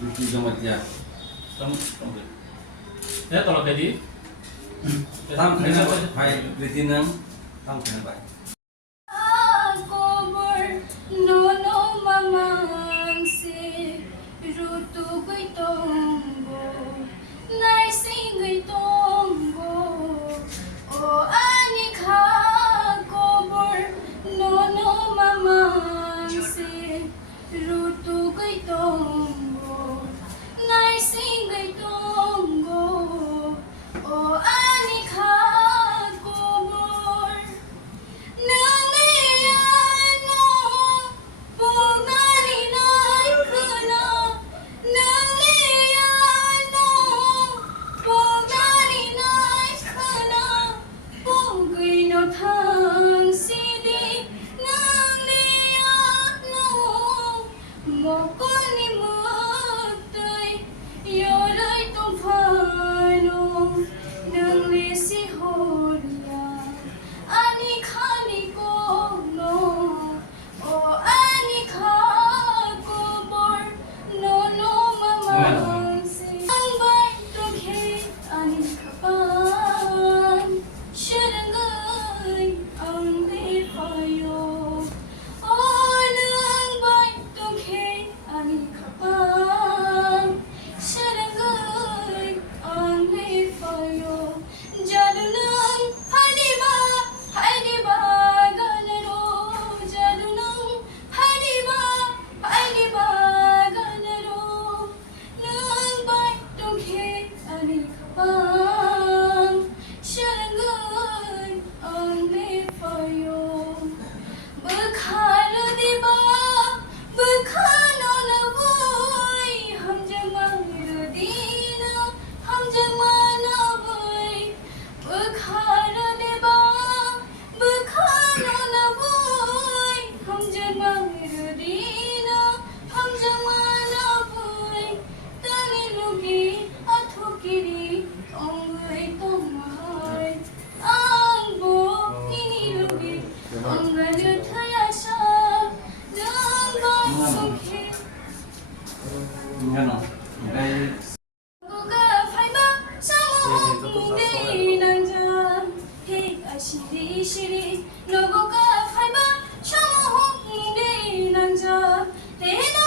Di Jamatya. Kamu. Ya tolong jadi. Tam kena hai Ritinam tam kena bai. Kober nono mamangse rutu gui tombo nai sing gui tombo o ani kha kober nono mamangse rutu gui tombo nai sing gui tombo o ani kha kober Ngano. Dai 시리 너고가 팔바 샤모홍 내 남자 대나